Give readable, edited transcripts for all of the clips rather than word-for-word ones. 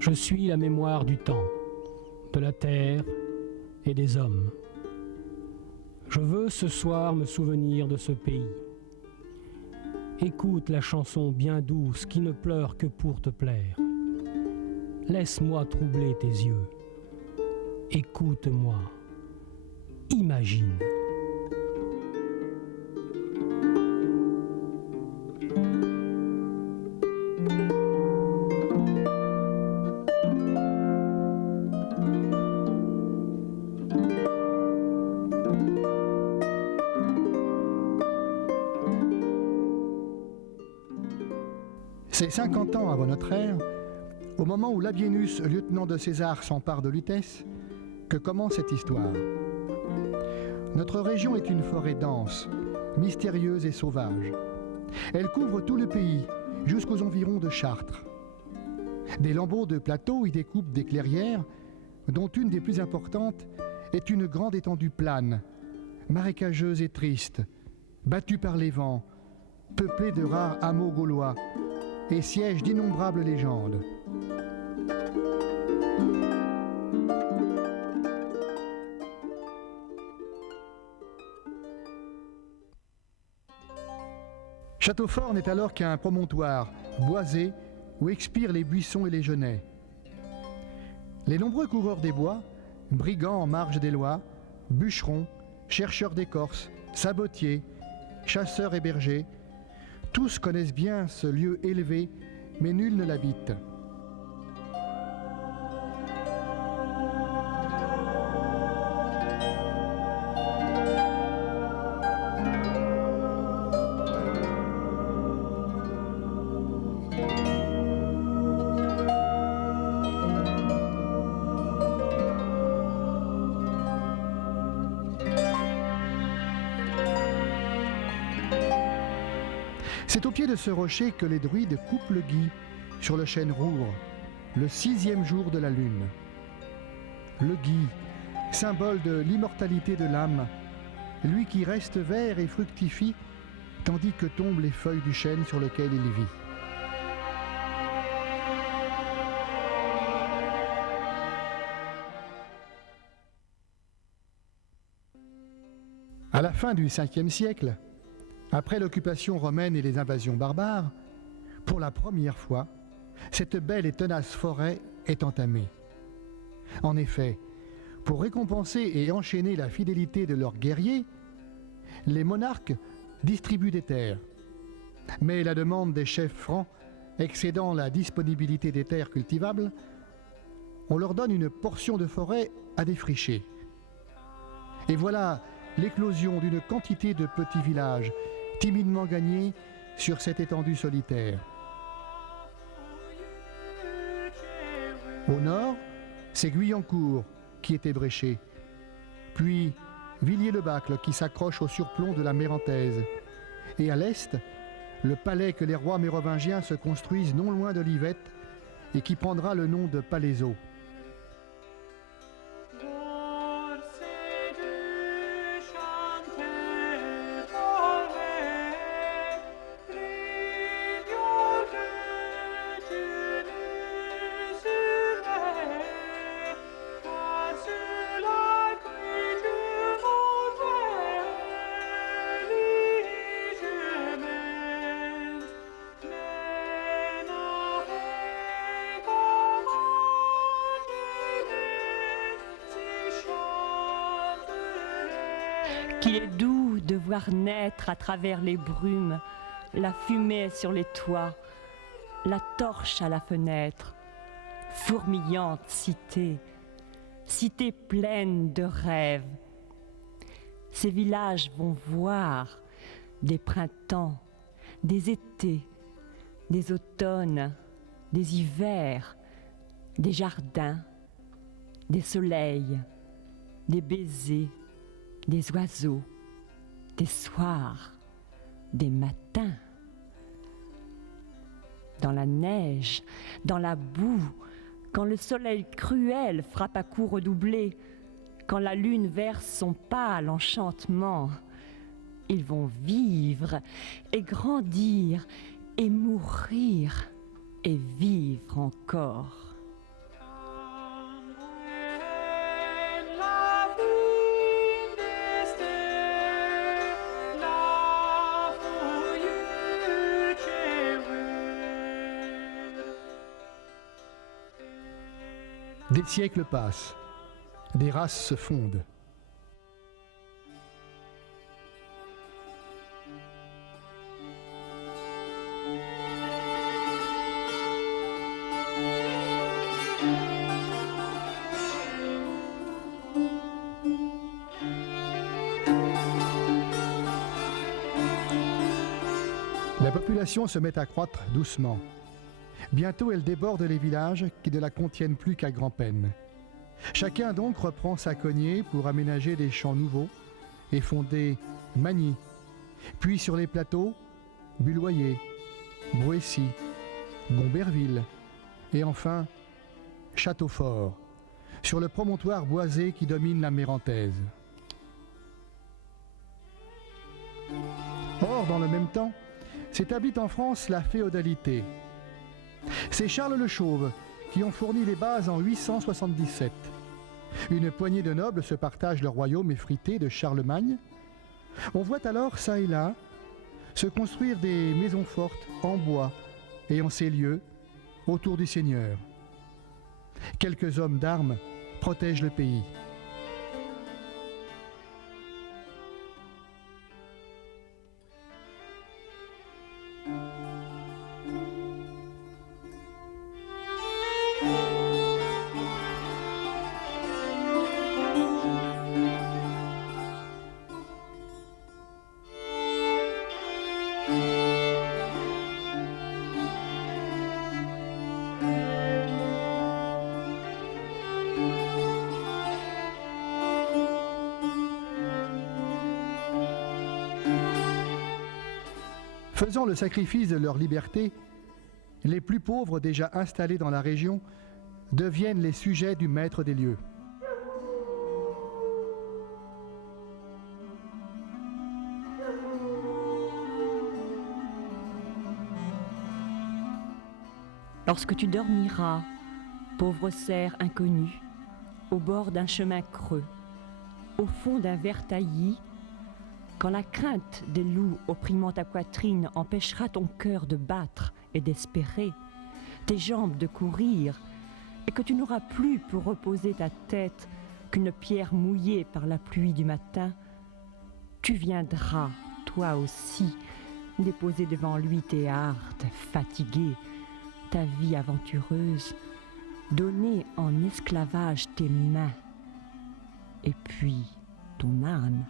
Je suis la mémoire du temps, de la terre et des hommes. Je veux ce soir me souvenir de ce pays. Écoute la chanson bien douce qui ne pleure que pour te plaire. Laisse-moi troubler tes yeux. Écoute-moi. Imagine. C'est 50 ans avant notre ère, au moment où Labienus, lieutenant de César, s'empare de Lutèce, que commence cette histoire. Notre région est une forêt dense, mystérieuse et sauvage. Elle couvre tout le pays, jusqu'aux environs de Chartres. Des lambeaux de plateaux y découpent des clairières, dont une des plus importantes est une grande étendue plane, marécageuse et triste, battue par les vents, peuplée de rares hameaux gaulois, et siège d'innombrables légendes. Châteaufort n'est alors qu'un promontoire boisé où expirent les buissons et les genêts. Les nombreux coureurs des bois, brigands en marge des lois, bûcherons, chercheurs d'écorce, sabotiers, chasseurs et bergers, tous connaissent bien ce lieu élevé, mais nul ne l'habite. C'est au pied de ce rocher que les druides coupent le gui sur le chêne Roure, le 6e jour de la lune. Le gui, symbole de l'immortalité de l'âme, lui qui reste vert et fructifie, tandis que tombent les feuilles du chêne sur lequel il vit. À la fin du 5e siècle, après l'occupation romaine et les invasions barbares, pour la première fois, cette belle et tenace forêt est entamée. En effet, pour récompenser et enchaîner la fidélité de leurs guerriers, les monarques distribuent des terres. Mais la demande des chefs francs excédant la disponibilité des terres cultivables, on leur donne une portion de forêt à défricher. Et voilà l'éclosion d'une quantité de petits villages timidement gagnés sur cette étendue solitaire. Au nord, c'est Guyancourt qui est ébréché, puis Villiers-le-Bacle qui s'accroche au surplomb de la Mérantaise, et à l'est, le palais que les rois mérovingiens se construisent non loin de Livette et qui prendra le nom de Palaiseau. Qu'il est doux de voir naître à travers les brumes la fumée sur les toits, la torche à la fenêtre, fourmillante cité, cité pleine de rêves. Ces villages vont voir des printemps, des étés, des automnes, des hivers, des jardins, des soleils, des baisers, des oiseaux, des soirs, des matins. Dans la neige, dans la boue, quand le soleil cruel frappe à coups redoublés, quand la lune verse son pâle enchantement, ils vont vivre et grandir et mourir et vivre encore. Des siècles passent, des races se fondent. La population se met à croître doucement. Bientôt, elle déborde les villages qui ne la contiennent plus qu'à grand-peine. Chacun donc reprend sa cognée pour aménager des champs nouveaux et fonder Magny, puis sur les plateaux, Bulloyer, Bouessy, Gomberville et enfin Châteaufort, sur le promontoire boisé qui domine la Mérantaise. Or, dans le même temps, s'établit en France la féodalité. C'est Charles le Chauve qui ont fourni les bases en 877. Une poignée de nobles se partagent le royaume effrité de Charlemagne. On voit alors, çà et là, se construire des maisons fortes en bois et en ces lieux, autour du seigneur. Quelques hommes d'armes protègent le pays. Faisant le sacrifice de leur liberté, les plus pauvres déjà installés dans la région deviennent les sujets du maître des lieux. Lorsque tu dormiras, pauvre cerf inconnu, au bord d'un chemin creux, au fond d'un ver taillis, quand la crainte des loups opprimant ta poitrine empêchera ton cœur de battre et d'espérer, tes jambes de courir, et que tu n'auras plus pour reposer ta tête qu'une pierre mouillée par la pluie du matin, tu viendras, toi aussi, déposer devant lui tes hardes fatiguées, ta vie aventureuse, donner en esclavage tes mains, et puis ton âme.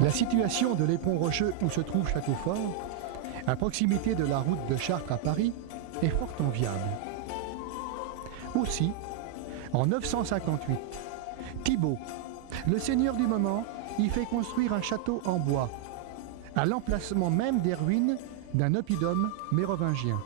La situation de l'éperon rocheux où se trouve Châteaufort, à proximité de la route de Chartres à Paris, est fort enviable. Aussi, en 958, Thibaut, le seigneur du moment, y fait construire un château en bois, à l'emplacement même des ruines d'un oppidum mérovingien.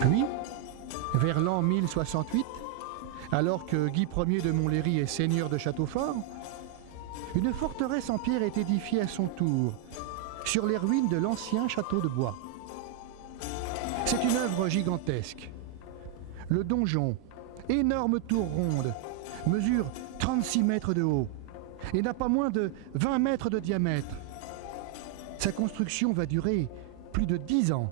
Puis, vers l'an 1068, alors que Guy Ier de Montlhéry est seigneur de Châteaufort, une forteresse en pierre est édifiée à son tour, sur les ruines de l'ancien château de bois. C'est une œuvre gigantesque. Le donjon, énorme tour ronde, mesure 36 mètres de haut et n'a pas moins de 20 mètres de diamètre. Sa construction va durer plus de 10 ans.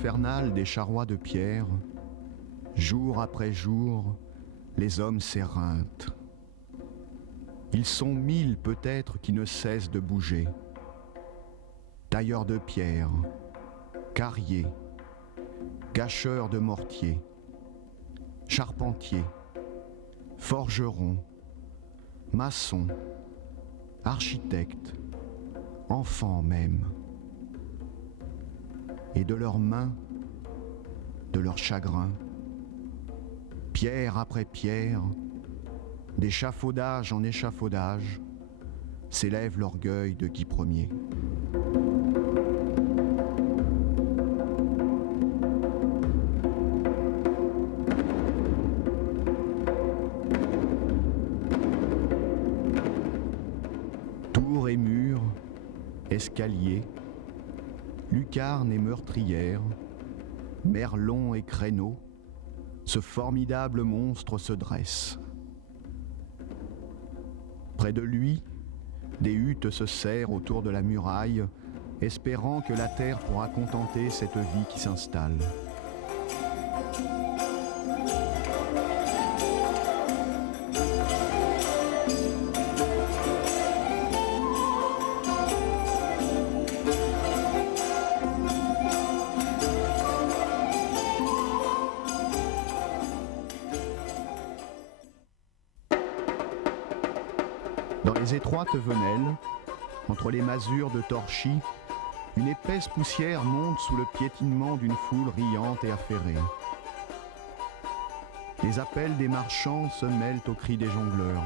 infernale des charrois de pierre, jour après jour, les hommes s'éreintent. Ils sont 1000 peut-être qui ne cessent de bouger. Tailleurs de pierre, carriers, gâcheurs de mortier, charpentiers, forgerons, maçons, architectes, enfants même. Et de leurs mains, de leurs chagrins, pierre après pierre, d'échafaudage en échafaudage, s'élève l'orgueil de Guy Ier. Tours et murs, escaliers, lucarnes et meurtrières, merlons et créneaux, ce formidable monstre se dresse. Près de lui, des huttes se serrent autour de la muraille, espérant que la terre pourra contenter cette vie qui s'installe. Dans les étroites venelles, entre les masures de torchis, une épaisse poussière monte sous le piétinement d'une foule riante et affairée. Les appels des marchands se mêlent aux cris des jongleurs.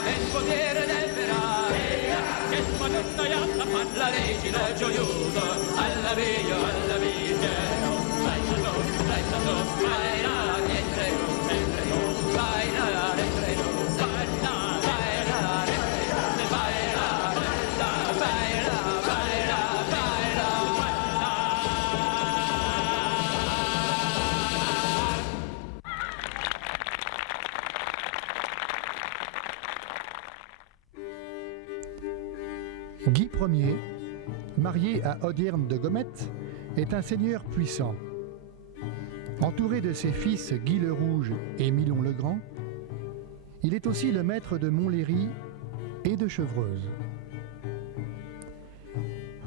Che potere del verare, che la regina gioiosa, alla via, alla via, vai la rientre, vai la rientre, Guy Ier, marié à Audierne de Gomette, est un seigneur puissant. Entouré de ses fils Guy le Rouge et Milon le Grand, il est aussi le maître de Montlhéry et de Chevreuse.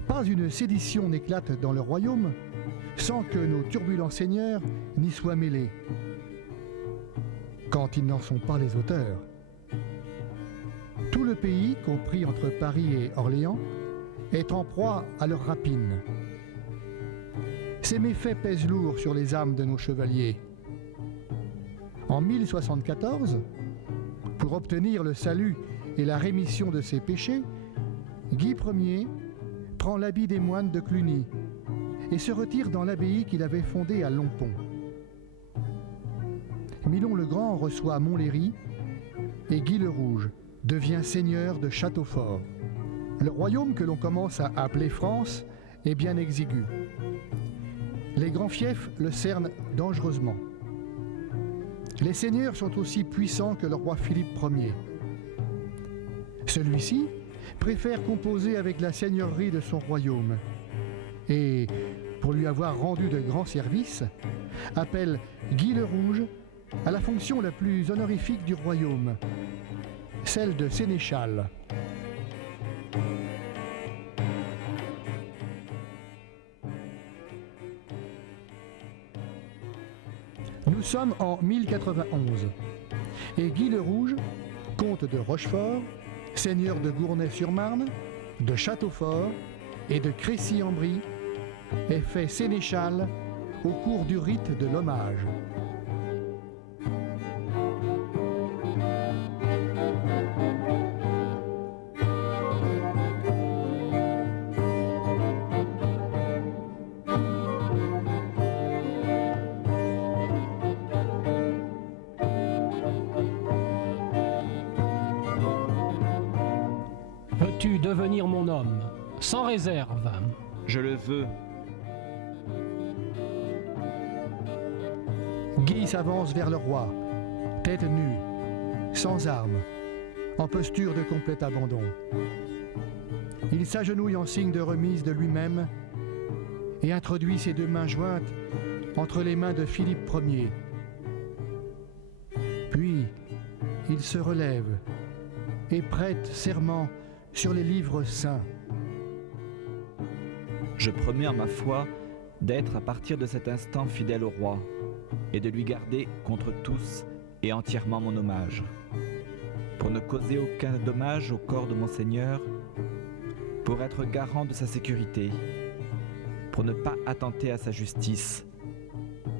Pas une sédition n'éclate dans le royaume sans que nos turbulents seigneurs n'y soient mêlés, quand ils n'en sont pas les auteurs. Tout le pays, compris entre Paris et Orléans, est en proie à leur rapine. Ces méfaits pèsent lourd sur les âmes de nos chevaliers. En 1074, pour obtenir le salut et la rémission de ses péchés, Guy Ier prend l'habit des moines de Cluny et se retire dans l'abbaye qu'il avait fondée à Longpont. Milon le Grand reçoit Montlhéry et Guy le Rouge devient seigneur de Châteaufort. Le royaume que l'on commence à appeler France est bien exigu. Les grands fiefs le cernent dangereusement. Les seigneurs sont aussi puissants que le roi Philippe Ier. Celui-ci préfère composer avec la seigneurie de son royaume et, pour lui avoir rendu de grands services, appelle Guy le Rouge à la fonction la plus honorifique du royaume, celle de sénéchal. Nous sommes en 1091 et Guy le Rouge, comte de Rochefort, seigneur de Gournay-sur-Marne, de Châteaufort et de Crécy-en-Brie, est fait sénéchal au cours du rite de l'hommage. Veux-tu devenir mon homme, sans réserve? Je le veux. Guy s'avance vers le roi, tête nue, sans armes, en posture de complet abandon. Il s'agenouille en signe de remise de lui-même et introduit ses deux mains jointes entre les mains de Philippe Ier. Puis, il se relève et prête serment sur les livres saints. Je promets en ma foi d'être à partir de cet instant fidèle au roi et de lui garder contre tous et entièrement mon hommage, pour ne causer aucun dommage au corps de mon Seigneur, pour être garant de sa sécurité, pour ne pas attenter à sa justice,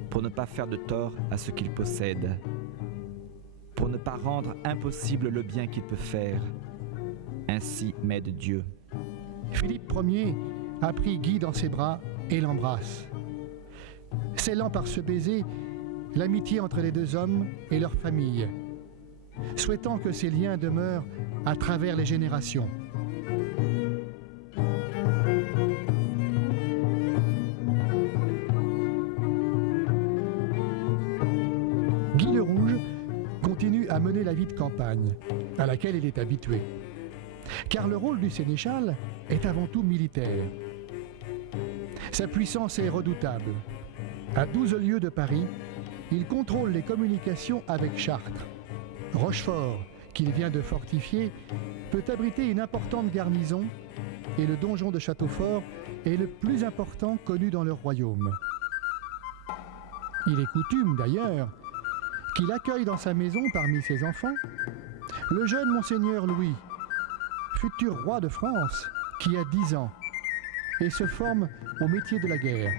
pour ne pas faire de tort à ce qu'il possède, pour ne pas rendre impossible le bien qu'il peut faire. Ainsi m'aide Dieu. Philippe Ier a pris Guy dans ses bras et l'embrasse, scellant par ce baiser l'amitié entre les deux hommes et leurs familles, souhaitant que ces liens demeurent à travers les générations. Guy le Rouge continue à mener la vie de campagne, à laquelle il est habitué. Car le rôle du sénéchal est avant tout militaire. Sa puissance est redoutable. À 12 lieues de Paris, il contrôle les communications avec Chartres. Rochefort, qu'il vient de fortifier, peut abriter une importante garnison et le donjon de Châteaufort est le plus important connu dans le royaume. Il est coutume d'ailleurs qu'il accueille dans sa maison parmi ses enfants le jeune Monseigneur Louis, futur roi de France, qui a 10 ans et se forme au métier de la guerre.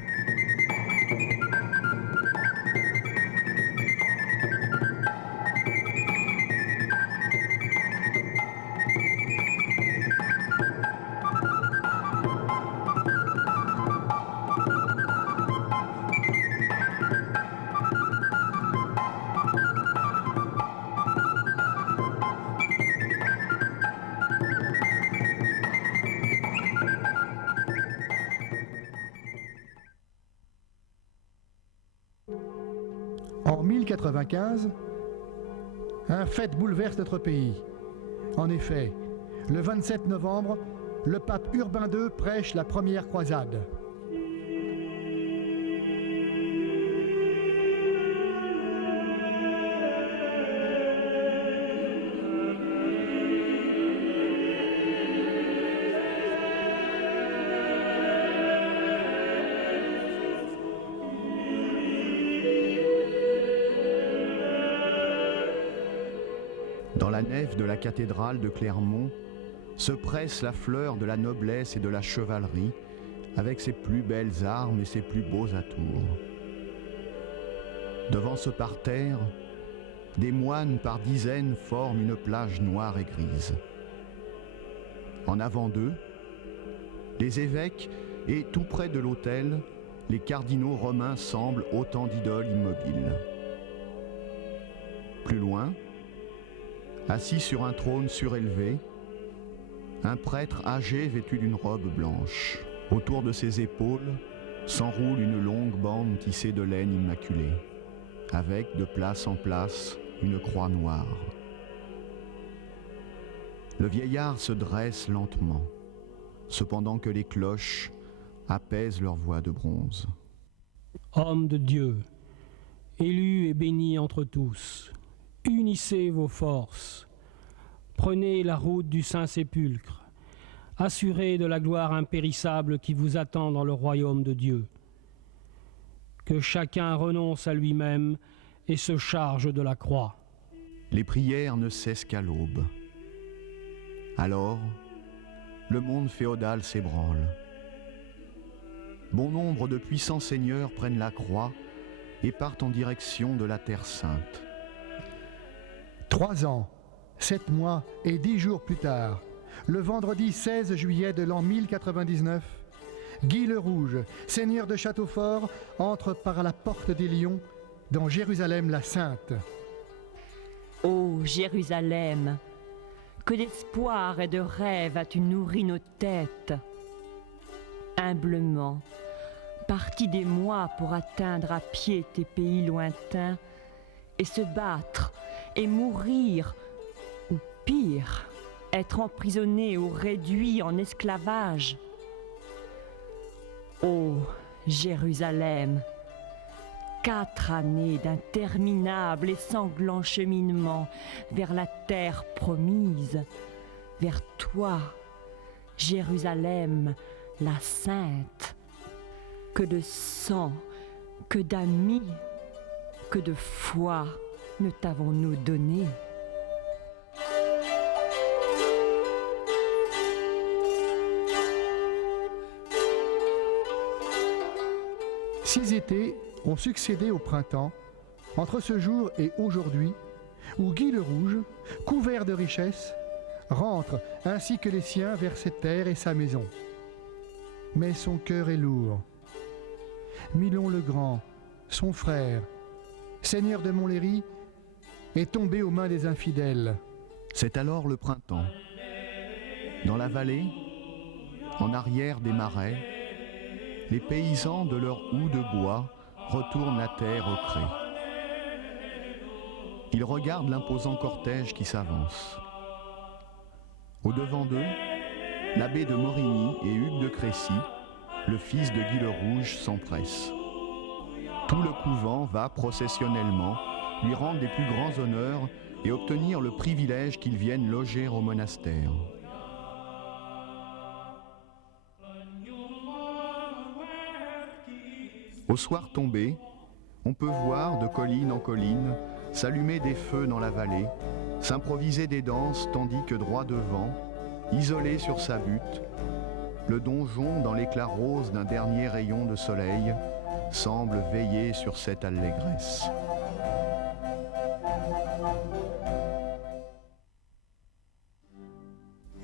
En 1095, un fait bouleverse notre pays. En effet, le 27 novembre, le pape Urbain II prêche la première croisade. Dans la nef de la cathédrale de Clermont se presse la fleur de la noblesse et de la chevalerie avec ses plus belles armes et ses plus beaux atours. Devant ce parterre, des moines par dizaines forment une plage noire et grise. En avant d'eux, les évêques et tout près de l'autel, les cardinaux romains semblent autant d'idoles immobiles. Plus loin, assis sur un trône surélevé, un prêtre âgé vêtu d'une robe blanche. Autour de ses épaules s'enroule une longue bande tissée de laine immaculée, avec de place en place une croix noire. Le vieillard se dresse lentement, cependant que les cloches apaisent leur voix de bronze. Homme de Dieu, élu et béni entre tous, unissez vos forces, prenez la route du Saint-Sépulcre, assurés de la gloire impérissable qui vous attend dans le royaume de Dieu. Que chacun renonce à lui-même et se charge de la croix. Les prières ne cessent qu'à l'aube. Alors, le monde féodal s'ébranle. Bon nombre de puissants seigneurs prennent la croix et partent en direction de la Terre Sainte. 3 ans, 7 mois et 10 jours plus tard, le vendredi 16 juillet de l'an 1099, Guy le Rouge, seigneur de Châteaufort, entre par la porte des Lions dans Jérusalem la Sainte. Ô Jérusalem, que d'espoir et de rêve as-tu nourri nos têtes. Humblement, partis des mois pour atteindre à pied tes pays lointains et se battre et mourir, ou pire, être emprisonné ou réduit en esclavage. Ô Jérusalem, 4 années d'interminable et sanglant cheminement vers la terre promise, vers toi, Jérusalem, la Sainte. Que de sang, que d'amis, que de foi ne t'avons-nous donné? Six étés ont succédé au printemps, entre ce jour et aujourd'hui, où Guy le Rouge, couvert de richesses, rentre ainsi que les siens vers ses terres et sa maison. Mais son cœur est lourd. Milon le Grand, son frère, seigneur de Montlhéry, est tombé aux mains des infidèles. C'est alors le printemps. Dans la vallée, en arrière des marais, les paysans de leur houe de bois retournent la terre au cré. Ils regardent l'imposant cortège qui s'avance. Au-devant d'eux, l'abbé de Morigny et Hugues de Crécy, le fils de Guy le Rouge, s'empresse. Tout le couvent va processionnellement lui rendre les plus grands honneurs et obtenir le privilège qu'il vienne loger au monastère. Au soir tombé, on peut voir de colline en colline s'allumer des feux dans la vallée, s'improviser des danses tandis que droit devant, isolé sur sa butte, le donjon dans l'éclat rose d'un dernier rayon de soleil semble veiller sur cette allégresse.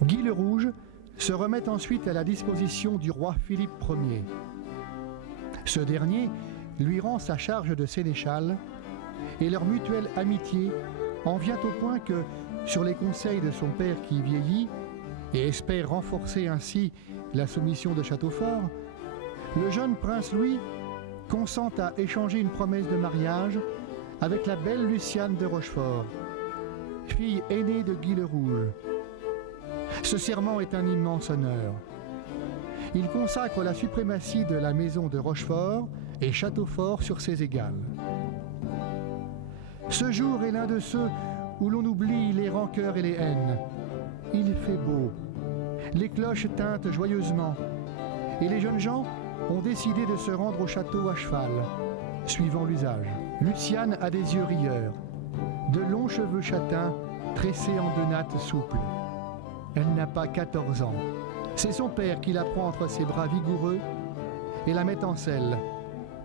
Guy le Rouge se remet ensuite à la disposition du roi Philippe Ier. Ce dernier lui rend sa charge de sénéchal et leur mutuelle amitié en vient au point que, sur les conseils de son père qui vieillit et espère renforcer ainsi la soumission de Châteaufort, le jeune prince Louis consent à échanger une promesse de mariage avec la belle Luciane de Rochefort, fille aînée de Guy le Rouge. Ce serment est un immense honneur. Il consacre la suprématie de la maison de Rochefort et Châteaufort sur ses égales. Ce jour est l'un de ceux où l'on oublie les rancœurs et les haines. Il fait beau, les cloches tintent joyeusement, et les jeunes gens ont décidé de se rendre au château à cheval, suivant l'usage. Luciane a des yeux rieurs, de longs cheveux châtains tressés en 2 nattes souples. Elle n'a pas 14 ans. C'est son père qui la prend entre ses bras vigoureux et la met en selle,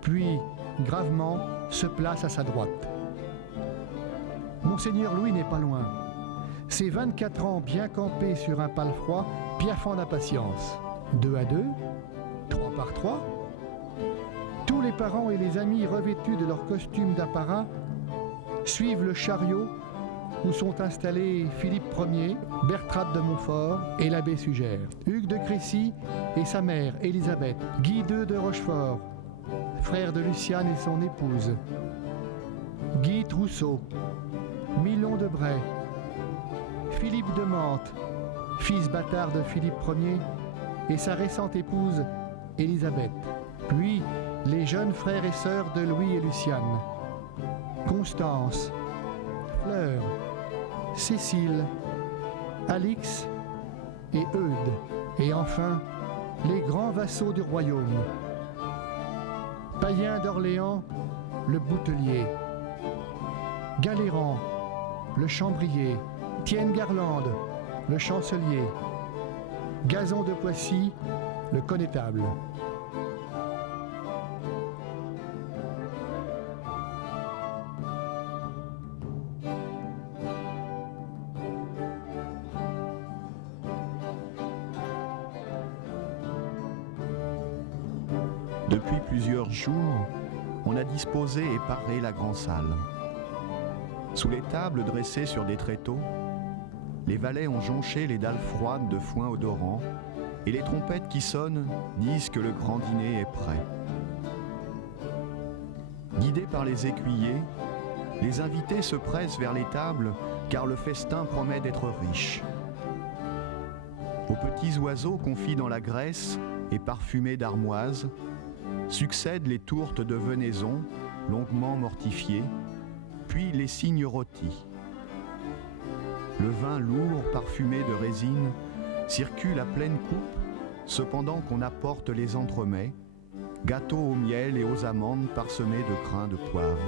puis, gravement, se place à sa droite. Monseigneur Louis n'est pas loin. Ses 24 ans bien campés sur un palefroid, piaffant d'impatience. 2 à 2, 3 par 3. Tous les parents et les amis revêtus de leurs costumes d'apparat suivent le chariot où sont installés Philippe Ier, Bertrade de Montfort et l'abbé Sugère, Hugues de Crécy et sa mère Élisabeth, Guy II de Rochefort, frère de Luciane et son épouse, Guy Trousseau, Milon de Bray, Philippe de Mantes, fils bâtard de Philippe Ier, et sa récente épouse Élisabeth, puis les jeunes frères et sœurs de Louis et Luciane, Constance, Fleur, Cécile, Alix et Eudes, et enfin les grands vassaux du royaume, Païen d'Orléans, le boutelier, Galéran, le chambrier, Tienne Garlande, le chancelier, Gazon de Poissy, le connétable. Depuis plusieurs jours, on a disposé et paré la grande salle. Sous les tables dressées sur des tréteaux, les valets ont jonché les dalles froides de foin odorant et les trompettes qui sonnent disent que le grand dîner est prêt. Guidés par les écuyers, les invités se pressent vers les tables car le festin promet d'être riche. Aux petits oiseaux confits dans la graisse et parfumés d'armoise, succèdent les tourtes de venaison, longuement mortifiées, puis les cygnes rôtis. Le vin lourd, parfumé de résine, circule à pleine coupe, cependant qu'on apporte les entremets, gâteaux au miel et aux amandes parsemés de grains de poivre.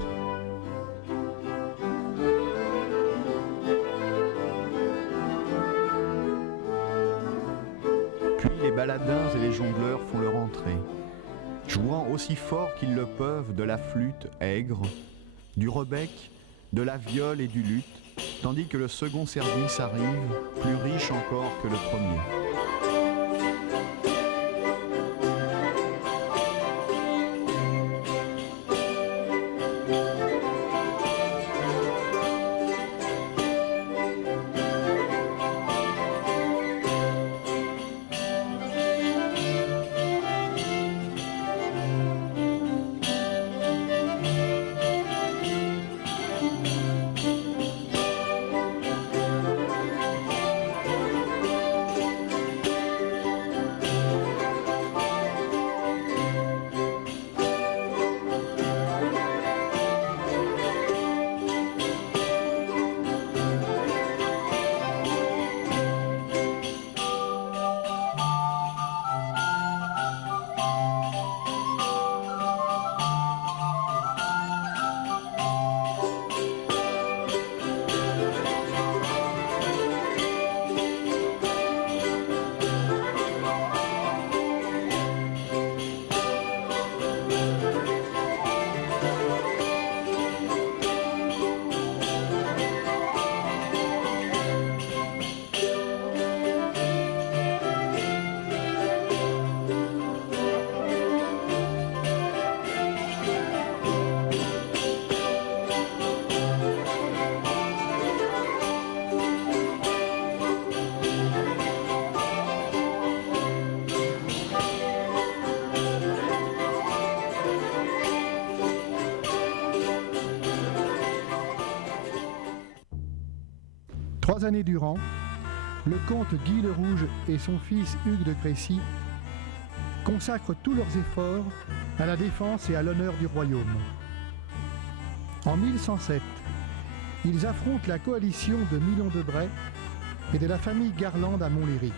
Puis les baladins et les jongleurs font leur entrée, jouant aussi fort qu'ils le peuvent de la flûte aigre, du rebec, de la viole et du luth, tandis que le second service arrive, plus riche encore que le premier. 3 années durant, le comte Guy le Rouge et son fils Hugues de Crécy consacrent tous leurs efforts à la défense et à l'honneur du royaume. En 1107, ils affrontent la coalition de Milon de Bray et de la famille Garlande à Montlhéry.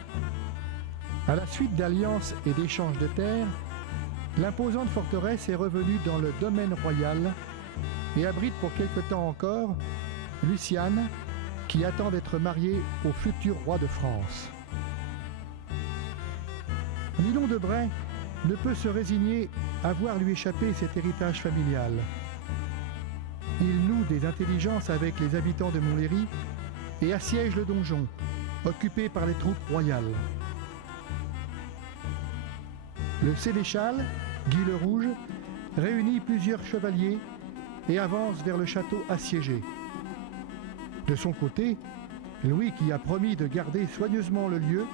À la suite d'alliances et d'échanges de terres, l'imposante forteresse est revenue dans le domaine royal et abrite pour quelque temps encore Luciane, qui attend d'être mariée au futur roi de France. Milon de Bray ne peut se résigner à voir lui échapper cet héritage familial. Il noue des intelligences avec les habitants de Montlhéry et assiège le donjon, occupé par les troupes royales. Le sénéchal, Guy le Rouge, réunit plusieurs chevaliers et avance vers le château assiégé. De son côté, Louis, qui a promis de garder soigneusement le lieu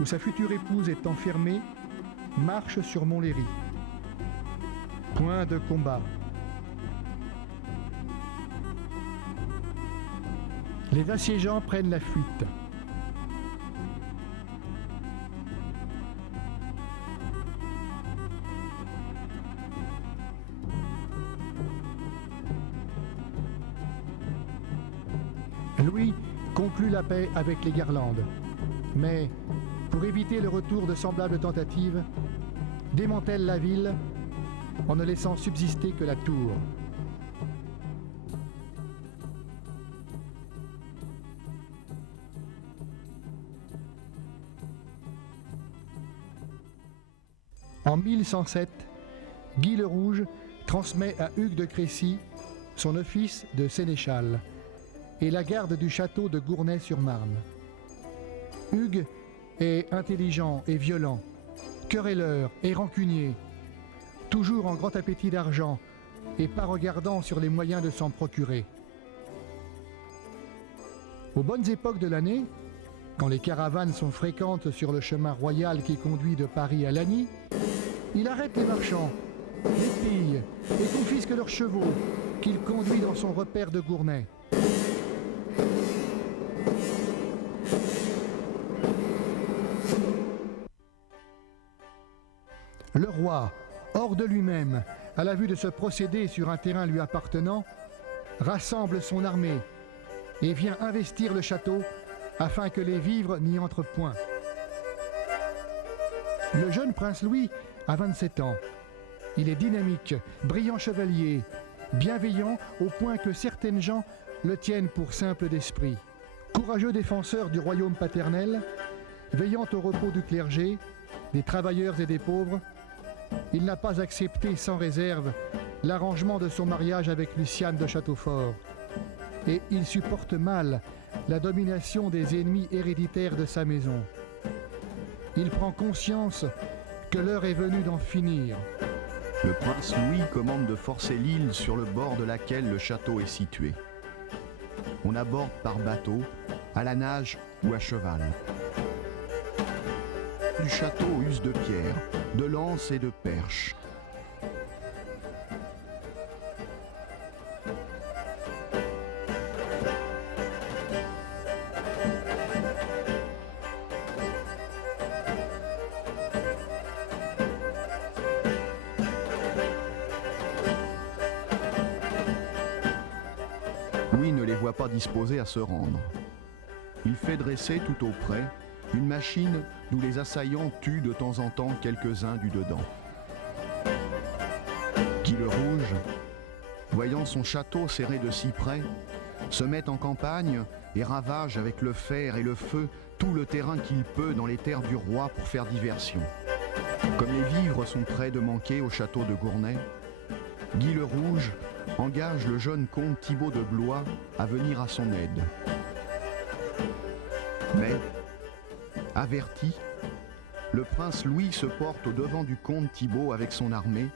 où sa future épouse est enfermée, marche sur Montlhéry. Point de combat. Les assiégeants prennent la fuite. Louis conclut la paix avec les Garlandes, mais pour éviter le retour de semblables tentatives, démantèle la ville en ne laissant subsister que la tour. En 1107, Guy le Rouge transmet à Hugues de Crécy son office de sénéchal et la garde du château de Gournay-sur-Marne. Hugues est intelligent et violent, querelleur et rancunier, toujours en grand appétit d'argent et pas regardant sur les moyens de s'en procurer. Aux bonnes époques de l'année, quand les caravanes sont fréquentes sur le chemin royal qui conduit de Paris à Lagny, il arrête les marchands, les pille et confisque leurs chevaux qu'il conduit dans son repère de Gournay. Le roi, hors de lui-même, à la vue de ce procédé sur un terrain lui appartenant, rassemble son armée et vient investir le château afin que les vivres n'y entrent point. Le jeune prince Louis a 27 ans. Il est dynamique, brillant chevalier, bienveillant au point que certaines gens le tiennent pour simple d'esprit. Courageux défenseur du royaume paternel, veillant au repos du clergé, des travailleurs et des pauvres, il n'a pas accepté sans réserve l'arrangement de son mariage avec Luciane de Châteaufort. Et il supporte mal la domination des ennemis héréditaires de sa maison. Il prend conscience que l'heure est venue d'en finir. Le prince Louis commande de forcer l'île sur le bord de laquelle le château est situé. On aborde par bateau, à la nage ou à cheval. Du château use de pierre, de lances et de perches. Louis ne les voit pas disposés à se rendre. Il fait dresser tout auprès une machine d'où les assaillants tuent de temps en temps quelques-uns du dedans. Guy le Rouge, voyant son château serré de si près, se met en campagne et ravage avec le fer et le feu tout le terrain qu'il peut dans les terres du roi pour faire diversion. Comme les vivres sont près de manquer au château de Gournay, Guy le Rouge engage le jeune comte Thibaut de Blois à venir à son aide. Mais, averti, le prince Louis se porte au devant du comte Thibaut avec son armée,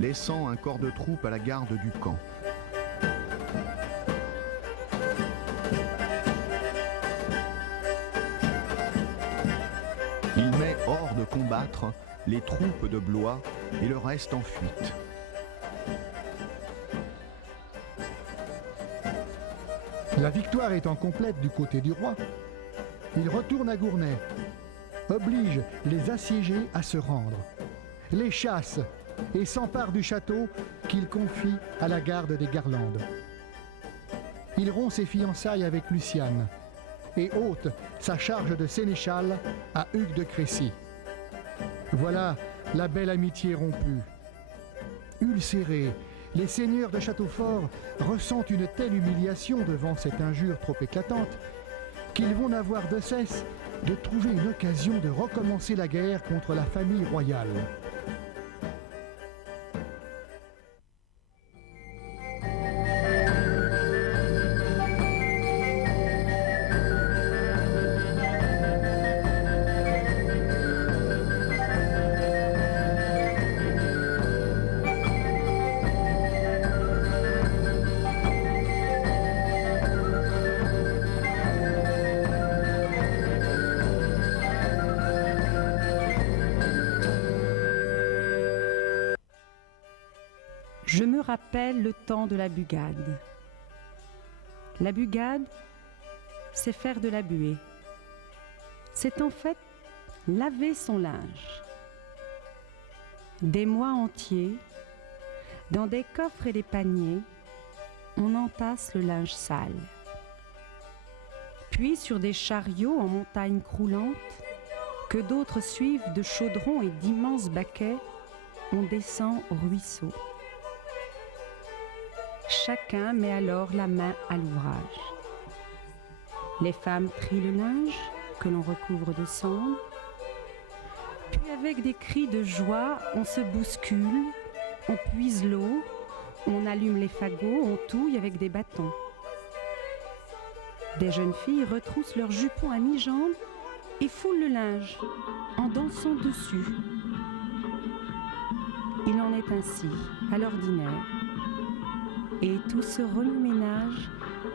laissant un corps de troupes à la garde du camp. Il met hors de combattre les troupes de Blois et le reste en fuite. La victoire étant complète du côté du roi, il retourne à Gournay, oblige les assiégés à se rendre, les chasse et s'empare du château qu'il confie à la garde des Garlandes. Il rompt ses fiançailles avec Luciane et ôte sa charge de sénéchal à Hugues de Crécy. Voilà la belle amitié rompue. Ulcérés, les seigneurs de Châteaufort ressentent une telle humiliation devant cette injure trop éclatante qu'ils vont n'avoir de cesse de trouver une occasion de recommencer la guerre contre la famille royale. Je me rappelle le temps de la bugade. La bugade, c'est faire de la buée. C'est en fait laver son linge. Des mois entiers, dans des coffres et des paniers, on entasse le linge sale. Puis sur des chariots en montagnes croulantes, que d'autres suivent de chaudrons et d'immenses baquets, on descend au ruisseau. Chacun met alors la main à l'ouvrage. Les femmes trient le linge que l'on recouvre de cendre. Puis avec des cris de joie, on se bouscule, on puise l'eau, on allume les fagots, on touille avec des bâtons. Des jeunes filles retroussent leurs jupons à mi-jambe et foulent le linge en dansant dessus. Il en est ainsi à l'ordinaire. Et tout ce remue-ménage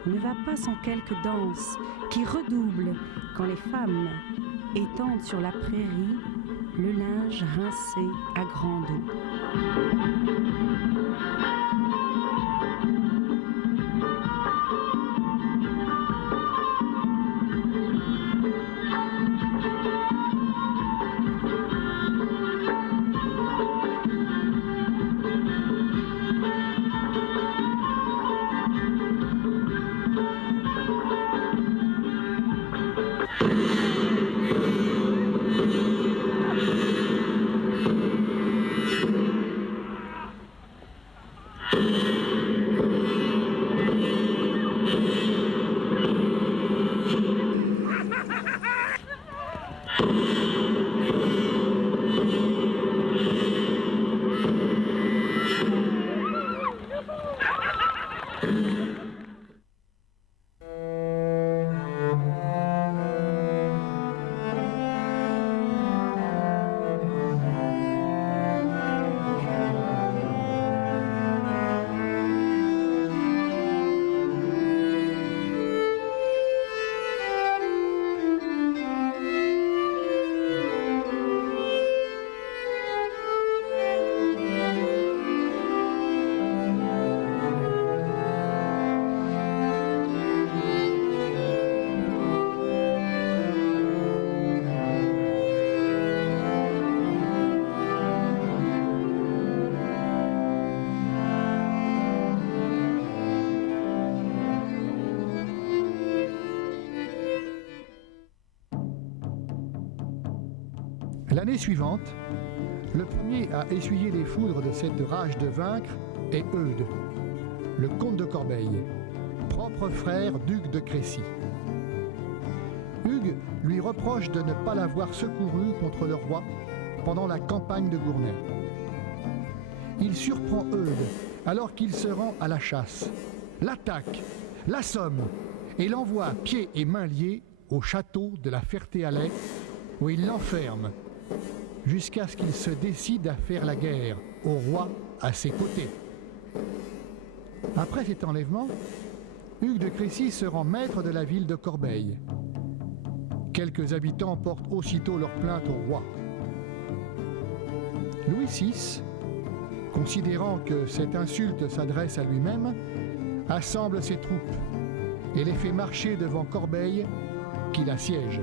ne va pas sans quelques danses qui redoublent quand les femmes étendent sur la prairie le linge rincé à grande eau. L'année suivante, le premier à essuyer les foudres de cette rage de vaincre est Eudes, le comte de Corbeil, propre frère d'Hugues de Crécy. Hugues lui reproche de ne pas l'avoir secouru contre le roi pendant la campagne de Gournay. Il surprend Eudes alors qu'il se rend à la chasse, l'attaque, l'assomme et l'envoie pieds et mains liés au château de la Ferté-Alais où il l'enferme jusqu'à ce qu'il se décide à faire la guerre au roi à ses côtés. Après cet enlèvement, Hugues de Crécy se rend maître de la ville de Corbeil. Quelques habitants portent aussitôt leur plainte au roi. Louis VI, considérant que cette insulte s'adresse à lui-même, assemble ses troupes et les fait marcher devant Corbeil, qui l'assiège.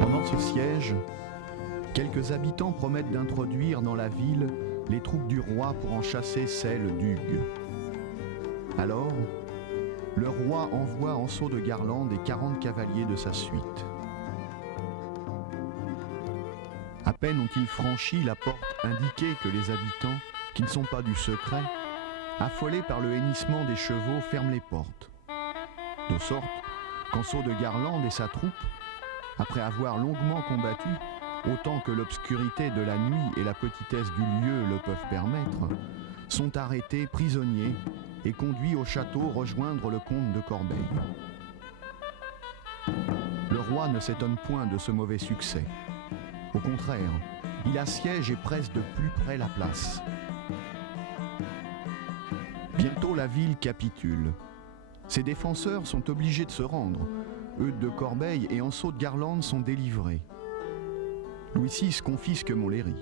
Pendant ce siège, quelques habitants promettent d'introduire dans la ville les troupes du roi pour en chasser celles d'Hugues. Alors, le roi envoie en sceau de Garlande et 40 cavaliers de sa suite. À peine ont-ils franchi la porte indiquée que les habitants, qui ne sont pas du secret, affolés par le hennissement des chevaux, ferment les portes. De sorte qu'en sceau de Garlande et sa troupe, après avoir longuement combattu, autant que l'obscurité de la nuit et la petitesse du lieu le peuvent permettre, sont arrêtés prisonniers et conduits au château rejoindre le comte de Corbeil. Le roi ne s'étonne point de ce mauvais succès. Au contraire, il assiège et presse de plus près la place. Bientôt la ville capitule. Ses défenseurs sont obligés de se rendre. Eudes de Corbeil et Anceau de Garlande sont délivrés. Louis VI confisque Montlhéry.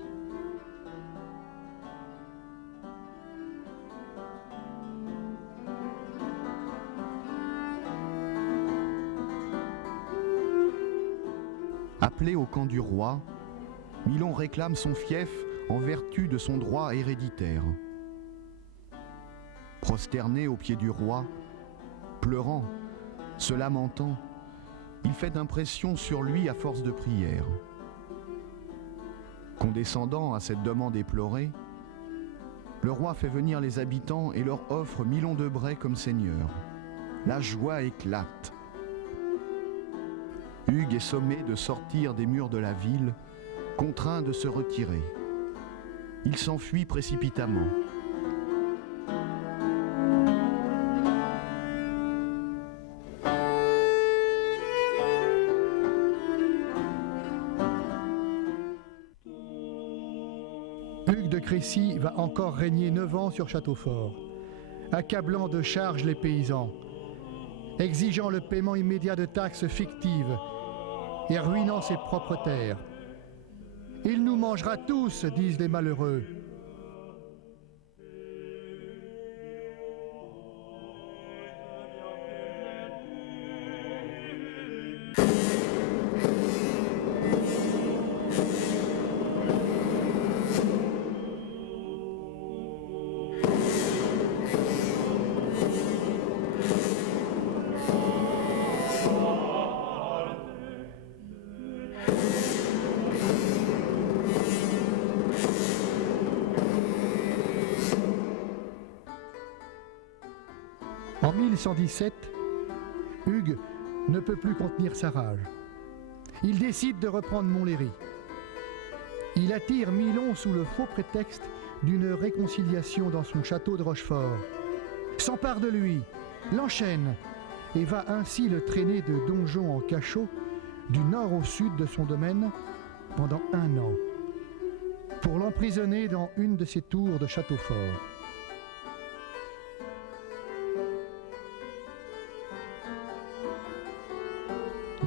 Appelé au camp du roi, Milon réclame son fief en vertu de son droit héréditaire. Prosterné aux pieds du roi, pleurant, se lamentant, il fait impression sur lui à force de prières. Condescendant à cette demande éplorée, le roi fait venir les habitants et leur offre Milon de Bray comme seigneur. La joie éclate. Hugues est sommé de sortir des murs de la ville, contraint de se retirer. Il s'enfuit précipitamment. Hugues de Crécy va encore régner 9 ans sur Châteaufort, accablant de charges les paysans, exigeant le paiement immédiat de taxes fictives et ruinant ses propres terres. Il nous mangera tous, disent les malheureux. En 1117, Hugues ne peut plus contenir sa rage. Il décide de reprendre Montlhéry. Il attire Milon sous le faux prétexte d'une réconciliation dans son château de Rochefort, s'empare de lui, l'enchaîne et va ainsi le traîner de donjon en cachot du nord au sud de son domaine pendant 1 an, pour l'emprisonner dans une de ses tours de Châteaufort.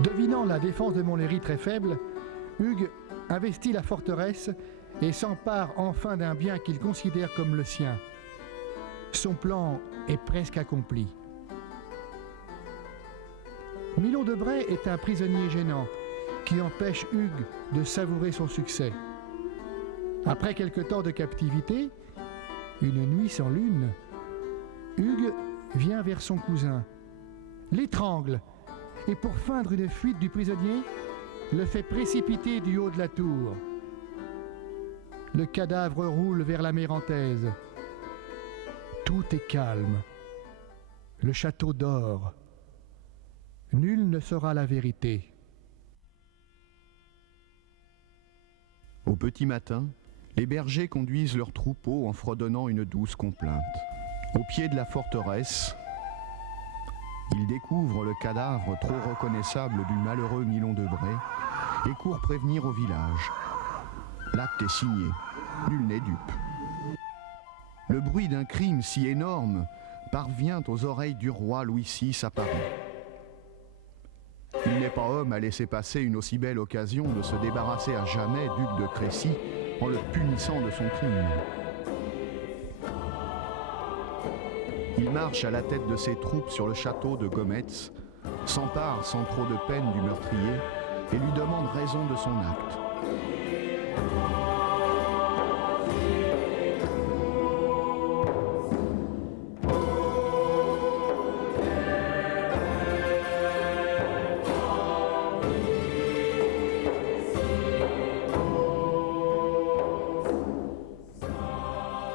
Devinant la défense de Montlhéry très faible, Hugues investit la forteresse et s'empare enfin d'un bien qu'il considère comme le sien. Son plan est presque accompli. Milon de Bray est un prisonnier gênant qui empêche Hugues de savourer son succès. Après quelque temps de captivité, une nuit sans lune, Hugues vient vers son cousin, l'étrangle, et pour feindre une fuite du prisonnier, le fait précipiter du haut de la tour. Le cadavre roule vers la Mérentaise. Tout est calme. Le château dort. Nul ne saura la vérité. Au petit matin, les bergers conduisent leurs troupeaux en fredonnant une douce complainte. Au pied de la forteresse, ils découvrent le cadavre trop reconnaissable du malheureux Milon de Bray et courent prévenir au village. L'acte est signé, nul n'est dupe. Le bruit d'un crime si énorme parvient aux oreilles du roi Louis VI à Paris. Il n'est pas homme à laisser passer une aussi belle occasion de se débarrasser à jamais d'Hugues de Crécy en le punissant de son crime. Il marche à la tête de ses troupes sur le château de Gometz, s'empare sans trop de peine du meurtrier et lui demande raison de son acte.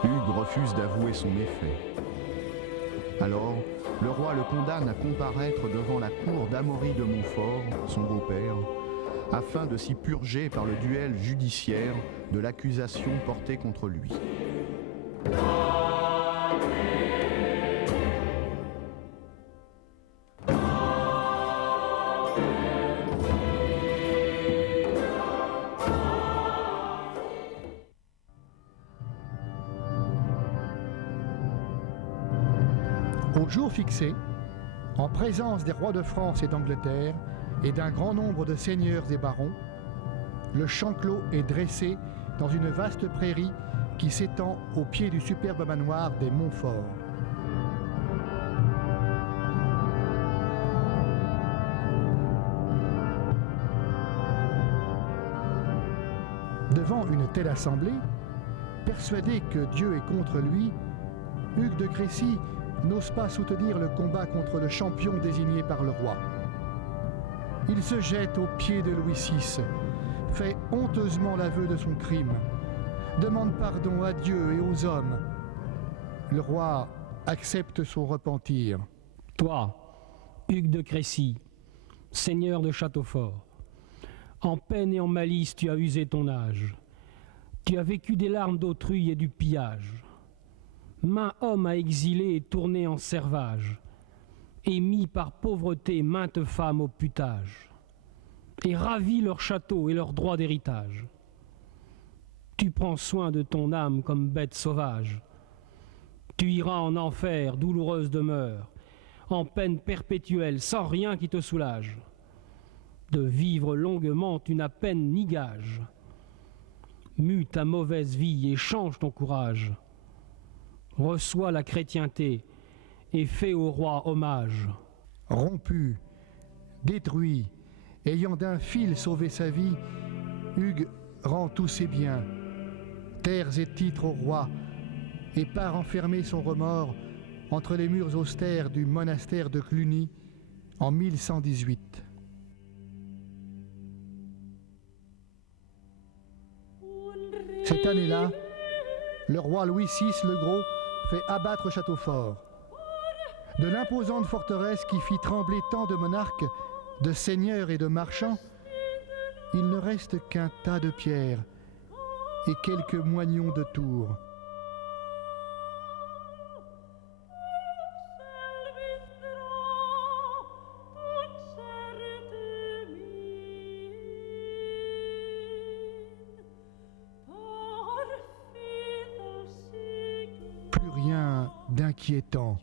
Hugues refuse d'avouer son méfait. Alors, le roi le condamne à comparaître devant la cour d'Amaury de Montfort, son beau-père, afin de s'y purger par le duel judiciaire de l'accusation portée contre lui. Au jour fixé, en présence des rois de France et d'Angleterre et d'un grand nombre de seigneurs et barons, le champ clos est dressé dans une vaste prairie qui s'étend au pied du superbe manoir des Montfort. Devant une telle assemblée, persuadé que Dieu est contre lui, Hugues de Crécy n'ose pas soutenir le combat contre le champion désigné par le roi. Il se jette aux pieds de Louis VI, fait honteusement l'aveu de son crime, demande pardon à Dieu et aux hommes. Le roi accepte son repentir. Toi, Hugues de Crécy, seigneur de Châteaufort, en peine et en malice tu as usé ton âge. Tu as vécu des larmes d'autrui et du pillage. Maint homme a exilé et tourné en servage, et mis par pauvreté maintes femmes au putage, et ravi leurs châteaux et leurs droits d'héritage. Tu prends soin de ton âme comme bête sauvage. Tu iras en enfer, douloureuse demeure, en peine perpétuelle, sans rien qui te soulage. De vivre longuement, tu n'as peine ni gage. Mue ta mauvaise vie et change ton courage. Reçois la chrétienté et fais au roi hommage. Rompu, détruit, ayant d'un fil sauvé sa vie, Hugues rend tous ses biens, terres et titres au roi, et part enfermer son remords entre les murs austères du monastère de Cluny en 1118. Cette année-là, le roi Louis VI le Gros fait abattre Châteaufort. De l'imposante forteresse qui fit trembler tant de monarques, de seigneurs et de marchands, il ne reste qu'un tas de pierres et quelques moignons de tours. Plus rien d'inquiétant.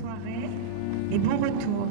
soirée et bon retour.